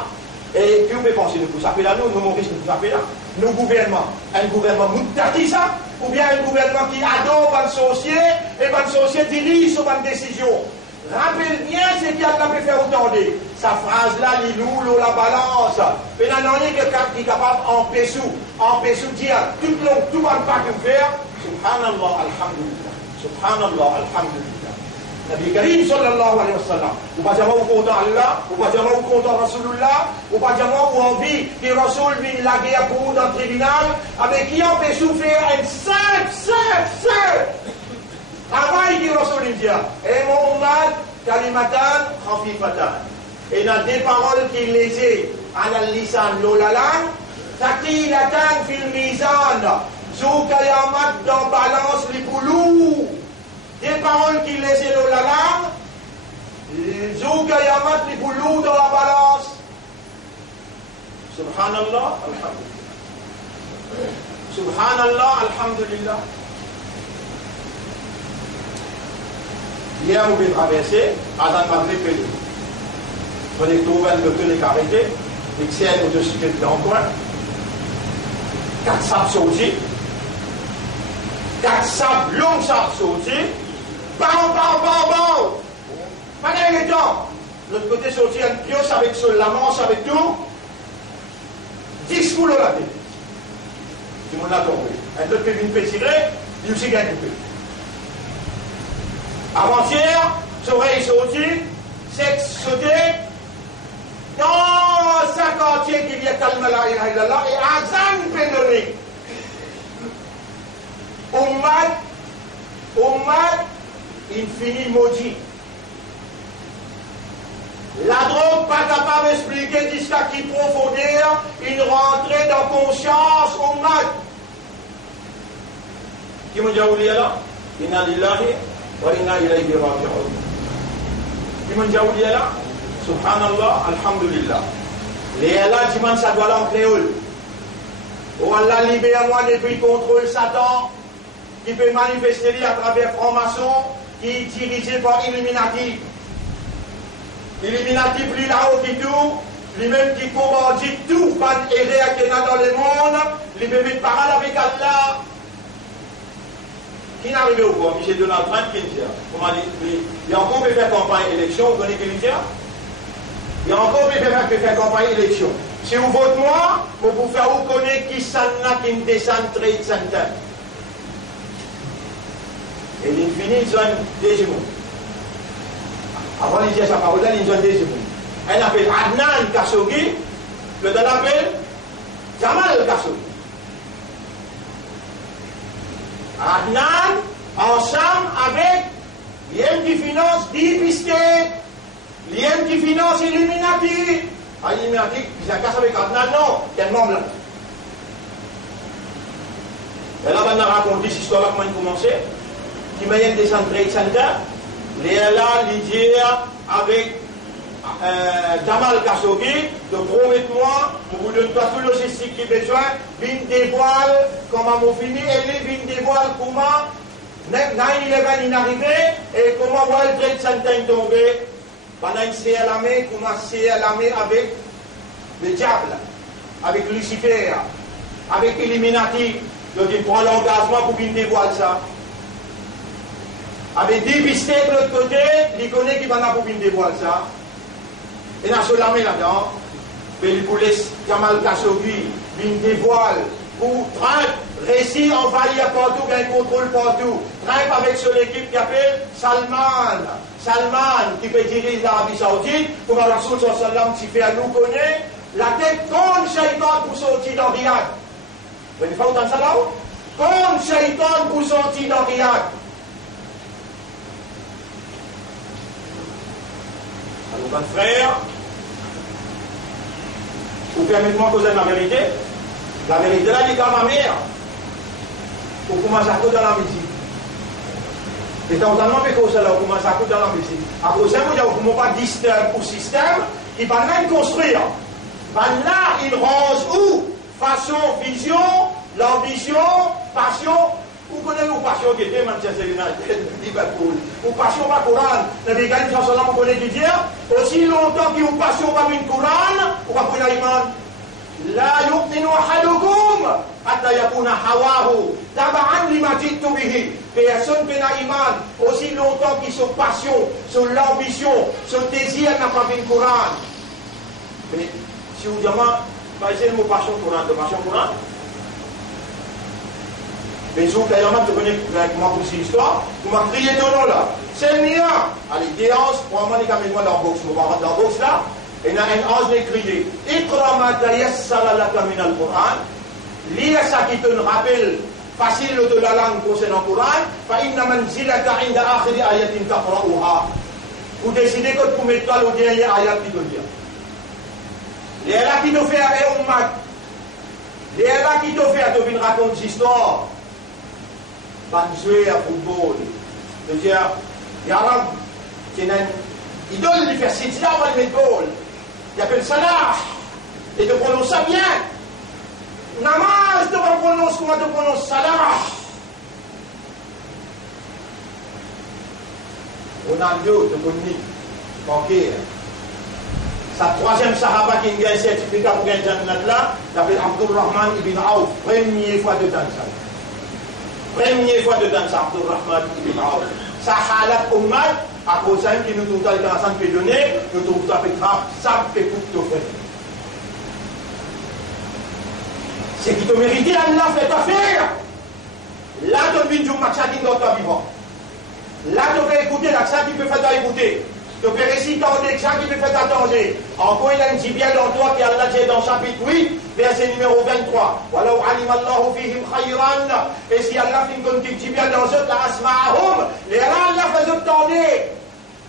Et puis vous pouvez penser, nous ça fait là, nous Maurice, nous ça fait là. Nos gouvernements, un gouvernement moutati ça, ou bien un gouvernement qui adore une société, et une société dirige sur une décision. Rappelle bien ce qu'il y a de faire autant de. Sa phrase-là, il loue la balance. Mais il y a quelqu'un qui est capable d'empêcher dire, tout le monde, tout le monde pas que faire. Subhanallah, alhamdulillah. Subhanallah, alhamdulillah. Nabi Karim sallallahu alayhi wa sallam. Ou pas dire moi ou content Allah, ou pas dire moi ou content Rasulullah, ou pas dire moi ou envie que Rasul vienne la guerre pour vous dans le tribunal, avec qui empêche de faire un simple. Avant il dit Rasul dit, et mon ummah, kalimatan khafifatan. Et dans des paroles qu'il lisait, ala lisan l'olalan, thaqilatan fil mizan, zoukayamat dans balance les boulous. Des paroles qui laissaient dans la langue, Zoukayamat les boulous dans la balance. Subhanallah, alhamdulillah. Subhanallah, alhamdulillah. Hier, vous pouvez traverser, à dans ma prépédée. Vous allez trouver un docteur de carité, et c'est un autocyclette dans le coin. 4 sables sautés. 4 sables, longs sables sautés. Bon. Pas gagner le temps. L'autre côté sorti un pioche avec la manche, avec tout. 10 coups la tête. Tout le monde l'a tombé. Un autre qui vient tirer, il aussi gagne un peu. Avant-hier, oreille sorti, sexe sauté. Dans 50e qu'il y a calme la ilaha illallah et azan pénorique. Ummat, infini maudit. La drogue pas capable d'expliquer jusqu'à qui profondeur une rentrée dans conscience ummat. Qui m'a dit où il est là? Inna lillahi wa inna ilayhi raji'un. Qui m'a dit où il est là? Subhanallah, Alhamdulillah. Les Allah dimanche ça doit aller en créole. Oh Allah libère-moi depuis contrôle Satan qui peut manifester à travers franc-maçon qui est dirigé par Illuminati. Illuminati plus là-haut qui tout, lui-même qui commandit tout, pas erreur qu'il y a dans le monde, lui-même met parole avec Allah. Qui n'arrive au pouvoir? Michel Donald Trump qui dit, comment dire, il y a encore peut faire campagne élection, vous connaissez qui dit? Il y a encore peut faire campagne élection. Si vous votez moi, vous pouvez faire vous connaître qui s'en a qui descend Trade Center. Et il finit, ils ont des mots. Avant de dire sa parole, ils ont des mots. Elle appelle Adnan Khashoggi, le don appelle Jamal Khashoggi. Adnan, ensemble avec l'IM qui finance Deep State, l'IM qui finance Illuminati. Illuminati, ils ont cassé avec Adnan, non, tellement blanc. Et là, on a raconté cette histoire comment il commençait. Qui m'a dit des Trade Center, les là, l'idée avec Jamal Khashoggi, de promettre-moi, on vous donne pas tout le logistique qui est besoin, vine dévoile comment on finit, et les vine dévoile comment 9/11 est arrivé, et comment World Trade Center est tombé, pendant une CLAME, comment CLAME avec le diable, avec Lucifer, avec Illuminati, donc il prend l'engagement pour vine dévoile ça. Avec Deep State de l'autre côté, il connaît qui va pour vine dévoile ça. Et dans ce l'armée là-dedans, il vous laisse Jamal Khashoggi, une dévoile, pour Trump réussit à envahir partout, gagne contrôle partout. Trump avec son équipe qui appelle Salman. Salman qui peut diriger l'Arabie Saoudite, comme Rasoul sallam qui fait à nous connaître, la tête contre Shaitan pour sortir dans Riyad. Vous n'avez pas entendu ça là-haut? Contre Shaitan pour sortir dans Riyad. Alors, mon frère, vous permettez-moi de causer la vérité. La vérité, là, dit qu'à ma mère, on commence à causer dans la musique. Et quand on a fait cause là, on commence à causer dans la musique. À cause de ça, on ne peut pas disturber au système qui va même construire. Là, il range où? Façon, vision, l'ambition, passion. Vous connaissez vos passions qui étaient Manchester United, Liverpool, ou passion pas Coran. Dans les gars, vous connaissez dire, aussi longtemps que vous passion pas une Coran, vous pas pour l'iman. La yu'minu ahadukum hatta yakuna hawahu taba'an lima jitu bihi. Personne n'a iman aussi longtemps qu'ils sont passion, sur l'ambition, sur le désir n'a pas une Coran. Mais si vous demandez, c'est le mot passion Coran, de passion Coran. Mais je vous dis, tu connais comment vous cette histoire, vous m'avez crié ton nom là. C'est le mien. Allez, déance, pour moi, les caméras dans la boxe, on va rentrer dans la boxe là. Et il y a un ange qui a crié Iqra ma tayassara laka min al-Qur'an. Lis ça qui te rappelle facile de la langue concernant le Coran. Fa inna manzilaka inda akhiri ayatin taqra'uha. Vous décidez que vous mettez le dernier ayat qui te dit. Les là qui te fait avec Ummat. Les là qui te fait, tu viens raconter cette histoire. Van jouer à football. C'est-à-dire, Yarab, c'est un idole du faire c'est là où il met le goal. Il appelle Salah. Et tu prononces ça bien. Namaz, tu vas prononcer comment tu prononces Salah. Ronaldo, tu connais, banquier. Sa troisième Sahaba qui a un certificat pour gagner Jannat là, il s'appelle Abdurrahman ibn Auf. Première fois de dans ça. Première fois de dans ça, Abdurrahman ibn Auf. Sa halat ummat, à cause d'un qui nous trouve dans le centre pédonné, nous trouvons ça fait grave, ça fait pour tout faire. C'est qui te mérite, Allah fait affaire. Là, tu viens de match dans ta vivant. Là, tu peux écouter, là, ça qui peut faire écouter. Tu peux réciter ça qui peut faire attendre. Encore, il a une bien dans toi qui Allah dit dans chapitre 8, verset numéro 23. Walau alimallahu fihim khayran. Et si Allah fait une bien dans eux, la asma'ahum. Les là, Allah fait attendre.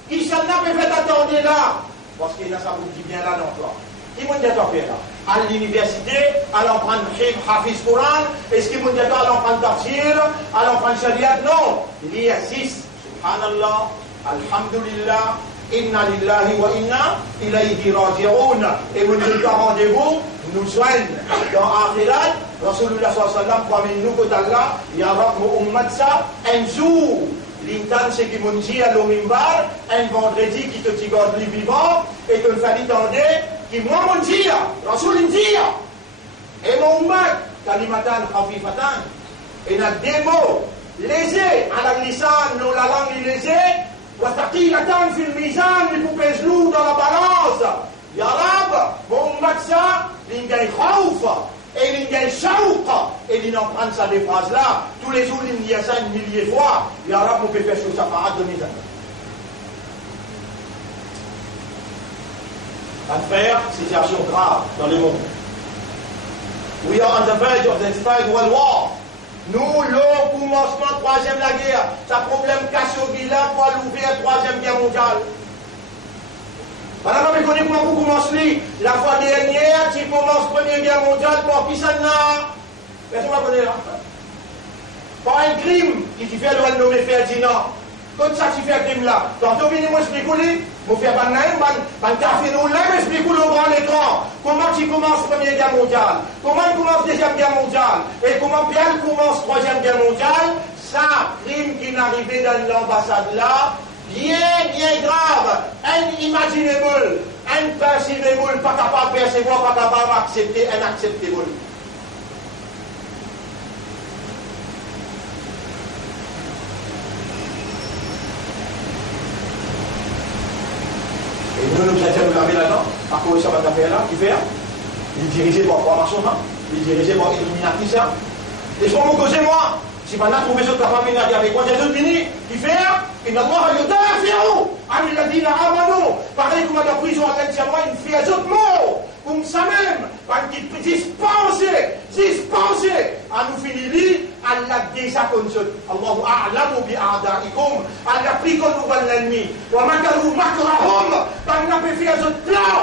Qui s'en a peut faire attendre là? Parce qu'il a ça vous dit bien là dans toi. Qui m'a dit à faire là? À l'université, à l'emprunter Hafiz Quran. Est-ce qu'il m'a dit à l'emprunter Tafsir? À l'emprunter Shariat? Non. Il y a 6. Subhanallah. Alhamdulillah. Inna lillahi wa inna ilayhi raji'un. Et vous nous rendez-vous, nous soignons dans Akhirat. Rasulullah sallallahu alayhi wa sallam, parmi nous, que Allah, ya Rab, Muhammad sa, un jour, l'intan, c'est qui m'ont dit à l'omimbar, un vendredi qui te tigarde les vivants, et que le fallait tendre, qui moi m'ont dit, Rasul dit, et Muhammad, kalimatan khafifatan, et n'a des mots lésés, à la lisan, nous la langue lésée, وثقيلتان في الميزان لبوبيز lourd dans la balance. Ya Rab, Muhammad ça, il y a khawf, et il y a shawq, et il en prend ça des phrases là. Tous les jours, il y a ça 1 millier de fois. Ya Rab, on peut faire sur sa parade de mizan. Frère, situation grave dans le monde. We are on the verge of the third world war. Nous, le commencement 3e la guerre, ça problème caché au bilan pour l'ouvrir 3e guerre mondiale. Madame, vous connaissez comment vous commencez la fois dernière, tu commences 1e guerre mondiale pour qui ça n'a? Est-ce que vous connaissez là? Par un crime qui fait le nommer Ferdinand. Quand ça tu fais un crime là, tantôt venez moi expliquer, vous faites un café nous là, expliquez le grand écran. Comment tu commences 1e guerre mondiale, comment il commence 2e guerre mondiale, et comment Pierre commence 3e guerre mondiale, ça, crime qui est arrivé dans l'ambassade là, bien grave, inimaginable, imperceivable, pas capable de percevoir, pas capable d'accepter, inacceptable. Et nous avons lavé là-dedans, à cause de ça, va faire là, qui fait, il est dirigé par trois maçons, il est dirigé par Illuminati, ça. Et je vais me causer moi, si pas là, trouver ce capable avec moi, j'ai deux finis, qui fait, il n'a pas eu d'inférence, il a dit, pareil comme à la prison, à moi, il fait un autre mot, comme ça même, parce qu'il dispenser, à nous finir, Allah déjà conçu, Allahu a'lamu bi a'da'ikum, Allah pris comme nous l'ennemi, wa makaru makrahum, parce qu'il a fait un autre plan,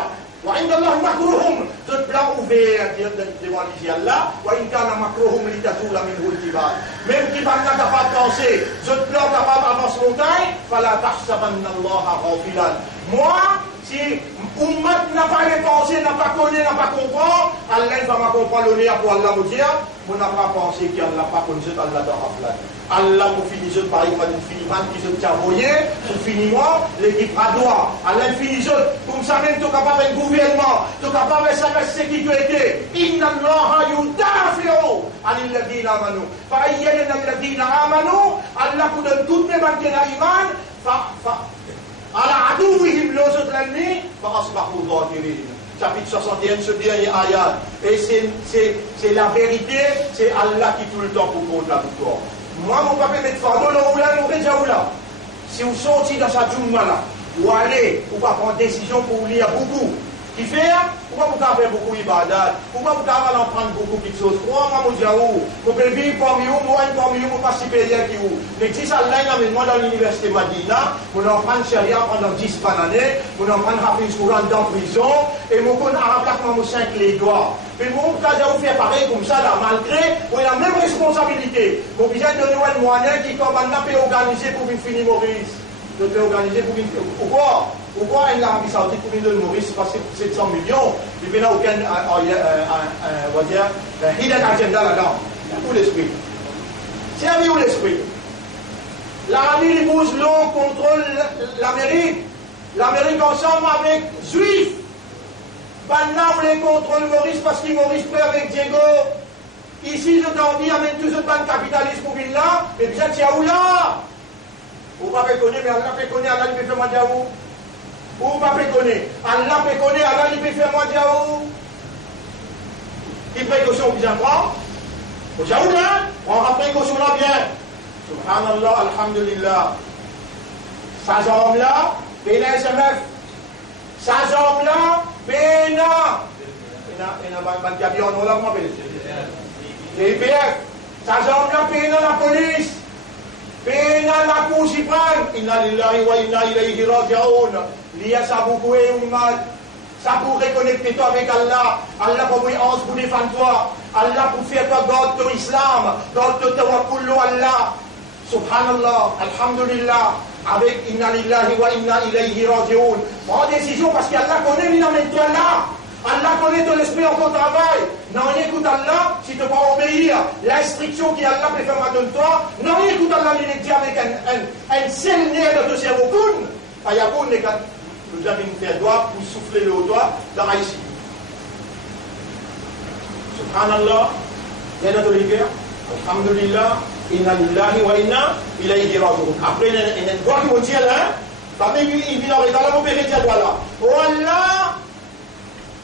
wa inda Allah makruhum, ce plan ouvert devant Allah, wa in kana makruhum li tatula minhu al-jibal. Même qui va pas capable de penser, ce plan capable d'avancer montagne, fala tahsabanna Allah ghafilan. Moi, si Ummat n'a pas pensé, n'a pas connu, n'a pas compris, Allah va me comprendre l'honneur pour Allah me dire, on n'a pas pensé qu'il n'a pas connu, Allah dans la Allah pour finir ce pareil, on va finir qui se tient voyé, pour finir moi, l'équipe à droit. Allah finit ce, comme ça même, tu es capable de gouvernement, tu es capable de savoir ce qui tu étais. Inna Allah yudafi'u anil ladina amanu. Fa'ayyana alladina amanu, Allah vous donne toutes les banques d'iman, على عدوهم لو ستلني فأصبحوا ظاهرين. Chapitre 61, ce dernier ayat. Et c'est la vérité, c'est Allah qui tout le temps pour compte la victoire. Moi, mon papa met fardeau là où là, nous déjà où là. Si vous sortez dans sa djungma là, ou allez, ou pas prendre décision pour lire beaucoup. Qui fait, pourquoi vous avez beaucoup d'ibadat, pourquoi vous avez en prendre beaucoup de choses. Moi, je dis, vous pouvez vivre parmi vous, moi, parmi vous, pas supérieur qui vous. Mais si ça là, moi, dans l'université Madina, vous en prenez Sharia pendant 10 années, vous en prenez Hafiz Courant dans prison, et vous connaissez Arabe là, comme vous 5 les doigts. Mais vous, quand vous faites pareil comme ça, là, malgré, vous avez la même responsabilité. Vous besoin de donner un moyen qui, comme on a pu organiser pour une finir Maurice. De faire organiser pour une. Pourquoi l'Arabie Saoudite pour une Maurice passe 700 millions, il n'y a aucun, on va dire, hidden agenda là-dedans. Où l'esprit? C'est à où l'esprit? L'Arabie épouse l'eau contrôle l'Amérique. L'Amérique ensemble avec Juifs. Maintenant, on les contrôle Maurice parce qu'ils Maurice prêt avec Diego. Ici, je t'en dis, amène tous ce ban capitaliste pour venir là, et bien, tiens où là? Vous ne pouvez pas connaître, mais Allah peut connaître, Allah peut faire moi dire où? Ou pas péconner. Allah péconner, Allah il peut faire moi dire où? Qui précaution bien prend? Au Jaoul là, on va précaution là bien. Subhanallah, alhamdulillah. Sa jambe là, Bénin SMF. Sa jambe là, Bénin. Bénin, ban gabion, on l'a comment appelé? GIPF. Sa jambe là, Bénin la police. Bénin la Cour suprême. Inna lillahi wa inna ilayhi raji'un. Liya ça beaucoup et ummat. Ça pour reconnecter toi avec Allah. Allah pour vous pour défendre toi. Allah pour faire toi God de l'islam. God de tawakkul Allah. Subhanallah. Alhamdulillah. avec Inna lillahi wa inna ilayhi raji'un. Prends décision parce qu'Allah connaît toi là. Allah connaît ton esprit en ton travail. Non, écoute Allah si tu peux obéir. L'instruction qui Allah peut faire de toi. Non, écoute Allah, il est dit avec un seul nez de ton cerveau. Ayakoun, nous avons une paire doigts pour souffler le doigt dans ici. Subhanallah, il y a notre rigueur. Alhamdulillah, inna lillahi wa inna ilayhi raji'un. Après, il y a une doigt qui vous dit là, parmi lui, il vient dans la opérer cette doigt-là. Oh Allah,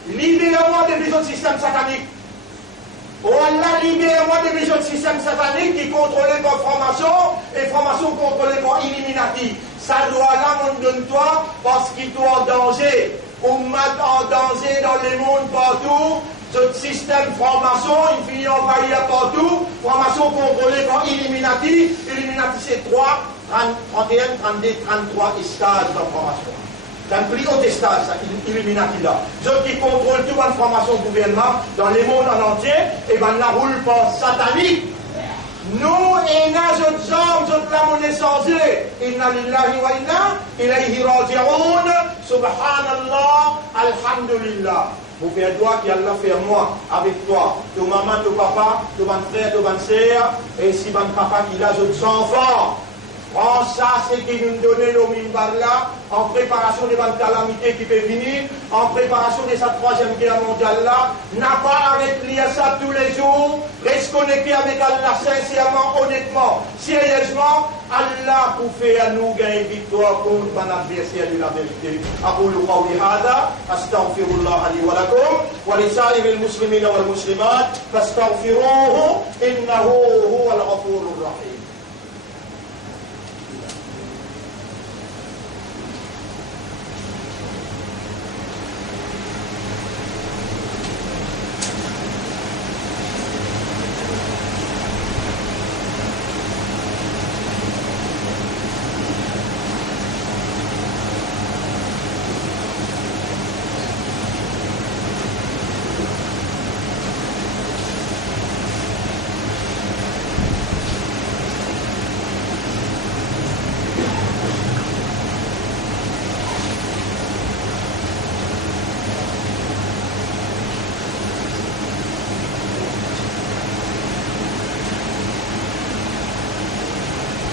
libère-moi des visions de système satanique. Oh Allah, libère-moi des visions de système satanique qui contrôlent par franc-maçon et franc-maçon contrôlés par Illuminati. Ça doit là, mon donne-toi, parce qu'il doit en danger. On met en danger dans le monde partout. Ce système franc-maçon, il finit envahi partout. Franc-maçon contrôlé par Illuminati. Illuminati, c'est 3, 31, 32, 33 stages de franc-maçon. C'est un plus haut stage, ça, Illuminati là. Ceux qui contrôlent toute la franc-maçon gouvernement dans le monde en entier, et ben la roule pas satanique. Nous, et na autres hommes, autres la monnaie sans eux. Inna lillahi wa inna ilayhi raji'un. Subhanallah, alhamdulillah. Vous faites droit qu'Allah fait moi avec toi, ton maman, ton papa, ton frère, ton sœur, et si ton papa qui a d'autres enfants. Prends ça, c'est qui nous donne nos mimbar là, en préparation de la calamité qui peut venir, en préparation de sa 3e guerre mondiale là. N'a pas arrêté ça tous les jours. Reste connecté avec Allah sincèrement, honnêtement, sérieusement. Allah pour faire à nous gagner victoire contre mon adversaire de la vérité. أقول قولي هذا أستغفر الله لي ولكم ولسائر المسلمين والمسلمات فاستغفروه إنه هو الغفور الرحيم.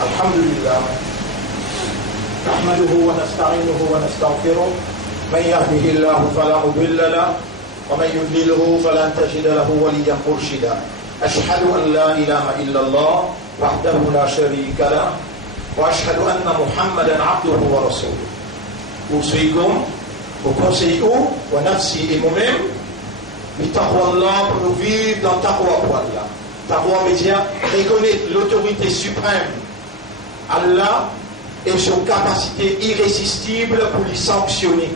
الحمد لله نحمده ونستعينه ونستغفره من يهده الله فلا مضل له ومن يضلله فلن تجد له وليا مرشدا أشهد أن لا إله إلا الله وحده لا شريك له وأشهد أن محمدا عبده ورسوله. أوصيكم وكونسيئوا ونفسي et moi-même بتقوى الله pour nous vivre dans taqwa pour Allah. Taqwa veut dire reconnaître l'autorité suprême Allah et son capacité irrésistible pour les sanctionner.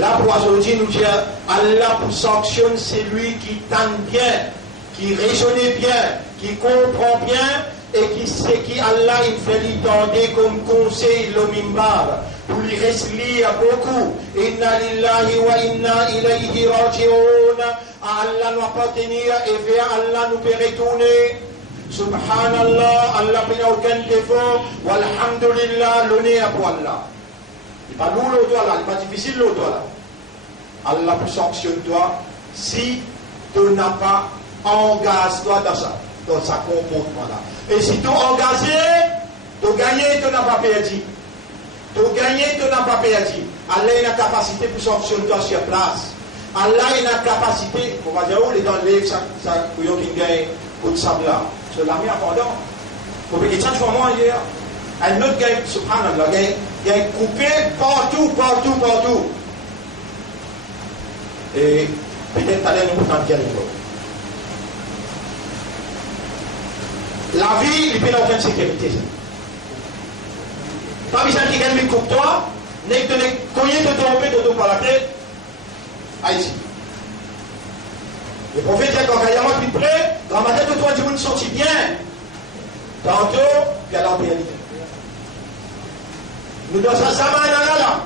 Là, pour aujourd'hui, nous dire Allah pour sanctionner, c'est lui qui tente bien, qui raisonne bien, qui comprend bien et qui sait qui Allah il fait lui tendre comme conseil le mimbar. Pour lui rester beaucoup. Inna lillahi wa inna ilayhi raji'un. Allah nous appartenir et vers Allah nous peut retourner. Subhanallah, Allah n'a aucun défaut. Walhamdulillah, l'honneur pour Allah. Il n'est pas lourd l'autre là, il n'est pas difficile l'autre là. Allah peut sanctionner toi si tu n'as pas engagé toi dans ça, dans sa comportement là. Et si tu es engagé, tu as gagné, tu n'as pas perdu. Tu as gagné, tu n'as pas perdu. Allah a la capacité pour sanctionner toi sur place. Allah a la capacité, on va dire, où les dans le livre, ça, pour yon qui gagne, pour le sable là. C'est l'armée abondante. Pour que les gens soient moins hier. Un autre gars, subhanallah, il a coupé partout. Et peut-être aller nous prendre quel niveau. La vie, il n'y a aucune sécurité. Pas besoin qu'il gagne coupe toi, n'est que les cogner de tomber de dos par la tête. Ici. Le prophète dit quand il y a un plus près, dans ma tête de toi, tu me sortis bien. Tantôt, il y a la réalité. Nous devons ça là.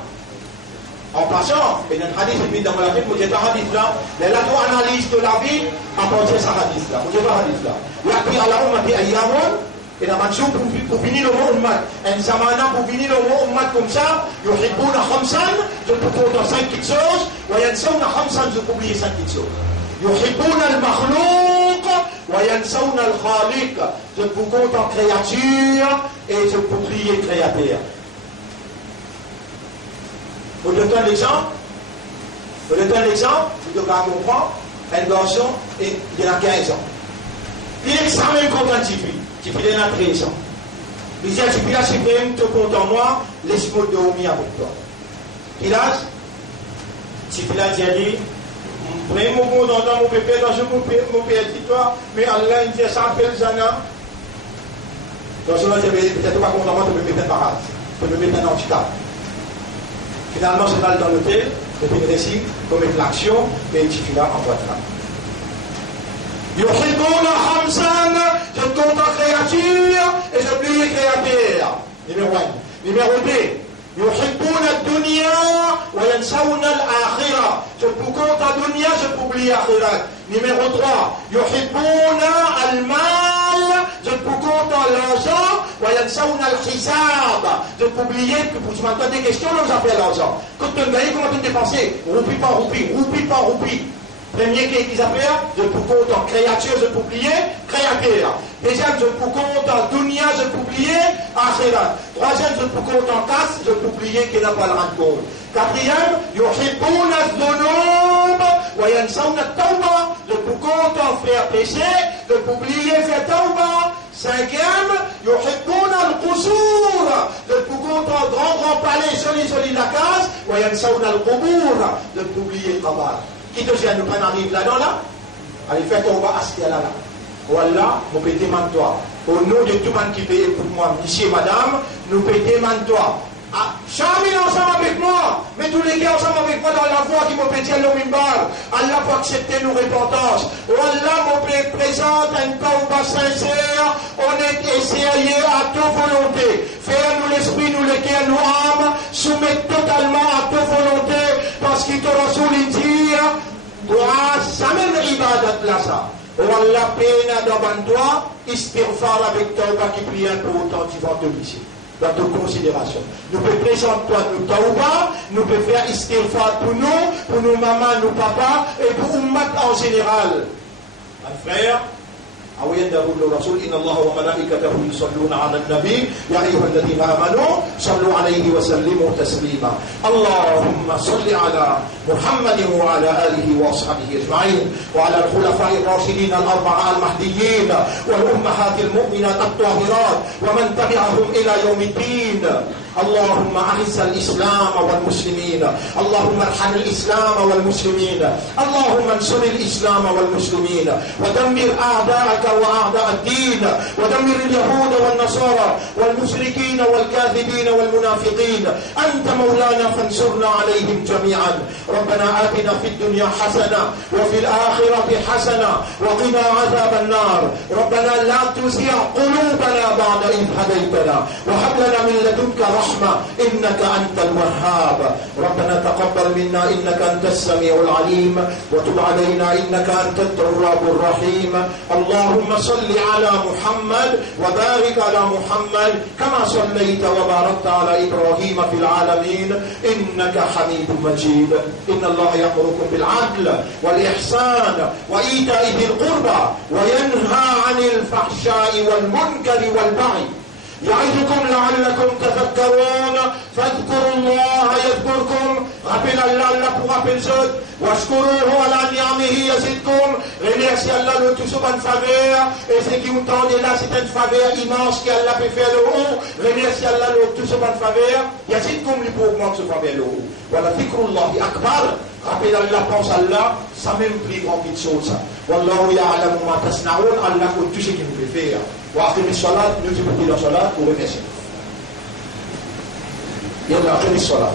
En passant, et notre hadith est mis dans la vie, vous êtes un hadith là, mais la analyse de la vie, à partir de ce hadith là. Vous êtes un hadith là. Il y a pris à la Ummati ayyamun, Et dans Mansour, pour finir le mot ummat, en Samana, pour finir le mot ummat comme ça, yuhibbuna khamsan, je peux compter 5 petites choses, wa yansawna khamsan, je peux oublier 5 petites choses. Yuhibbuna al-makhlouq, wa yansawna al-khaliq, je peux compter en créature, et je peux oublier créateur. Vous donner un exemple? Vous donner un exemple? Vous devez comprendre, un garçon, il a 15 ans. Il est extrêmement content de Tipi. Tipi, il a 13 ans. Il dit à Tipi, là, si tu te comptes en moi, laisse-moi dormir avec toi. Quel âge? Tipi, là, il dit, prenez mon compte dans mon pépé, dans mon pépé, dis-toi, mais Allah, il dit, ça appelle Zana. Dans ce moment, peut-être pas content, moi, tu me mets un parade. Tu me mets un handicap. Finalement, c'est mal dans l'hôtel, depuis le récit, commettre l'action, et Tipi, là, en voie de femme. Yuhibbuna khamsan, je compte en créature et je plie créateur. Numéro 1. Numéro 2. Yuhibbuna dunya wa yansawna al-akhirah. Je compte en dunya, je oublie akhirat. Numéro 3. Yuhibbuna al-mal, je compte en l'argent wa yansawna al-hisab. Je peux oublier que pour tu m'entends des questions, on nous appelle l'argent. Quand tu gagnes, comment tu dépenses? Roupi par roupi, roupi par roupi. Premier qu'ils appellent, je peux compter en créature, je peux oublier, créateur. Deuxième, je peux compter en dunya, je peux oublier, akhirat. Troisième, je peux compter en casse, je peux oublier qu'il n'a pas le rang de compte. Quatrième, yuhibbuna dhunub wa yansawna at-tawba, je peux compter en faire péché, je peux oublier faire tawba. Cinquième, yuhibbuna al-qusur, je peux compter en grand palais, joli la case, wa yansawna al-qubur, je peux oublier le travail. Qui te dit à nous pas arriver là-dedans là? Allez, faites on va assister là. Voilà, nous pouvons demander toi. Au nom de tout le monde qui paye pour moi, monsieur et madame, nous pouvons demander toi. Chamil ensemble avec moi, mais tous les gars ensemble avec moi dans la voie qui m'ont pété à l'omimbar. Allah peut accepter nos repentances. Allah me présente un tauba sincère, on est essayé à toute volonté. Faire-nous l'esprit, nous les cœurs, nous âmes, soumettre totalement à toute volonté, parce qu'il te rasoule dire, toi, ça même ibadat là ça. Allah peine devant toi, istighfar avec tauba qui prie un peu autant, tu vas te lycée. Dans nos considérations. Nous pouvons présenter toi nos tauba, nous pouvons faire istighfar pour nos mamans, nos papas et pour Ummat en général. Mon frère, أوين داود الرسول إن الله وملائكته يصلون على النبي يا أيها الذين آمنوا صلوا عليه وسلموا تسليما اللهم صل على محمد وعلى آله وأصحابه أجمعين وعلى الخلفاء الراشدين الأربعة المهديين والأمهات المؤمنات الطاهرات ومن تبعهم إلى يوم الدين اللهم أعز الإسلام والمسلمين اللهم ارحم الإسلام والمسلمين اللهم انصر الإسلام والمسلمين ودمر أعداءك وأعداء الدين ودمر اليهود والنصارى والمشركين والكاذبين والمنافقين أنت مولانا فانصرنا عليهم جميعا ربنا آتنا في الدنيا حسنة وفي الآخرة حسنة وقنا عذاب النار ربنا لا تزغ قلوبنا بعد إذ هديتنا وهب لنا من لدنك رحمة إنك أنت الوهاب ربنا تقبل منا إنك أنت السميع العليم وتب علينا إنك أنت التواب الرحيم اللهم صل على محمد وبارك على محمد كما صليت وباركت على إبراهيم في العالمين إنك حميد مجيد إن الله يأمركم بالعدل والإحسان وإيتاء ذي القربى وينهى عن الفحشاء والمنكر والبغي يعظكم لعلكم تذكرون فاذكروا الله يذكركم rappelez Allah pour rappeler ceux واشكروه على نعمه يزدكم remerciez Allah le tout sur bonne faveur et ce qui vous tendez là c'est une faveur immense qu'Allah peut faire le haut remerciez Allah le tout sur bonne faveur يزدكم lui pour augmenter ce faveur le haut voilà ذكر akbar rappelez Allah pense Allah ça même plus grand que chose ça والله يعلم ما تصنعون Allah connaît tout ce qu'il vous fait faire وأقم الصلاة نجيب إلى صلاة ورمسي يلا أقم الصلاة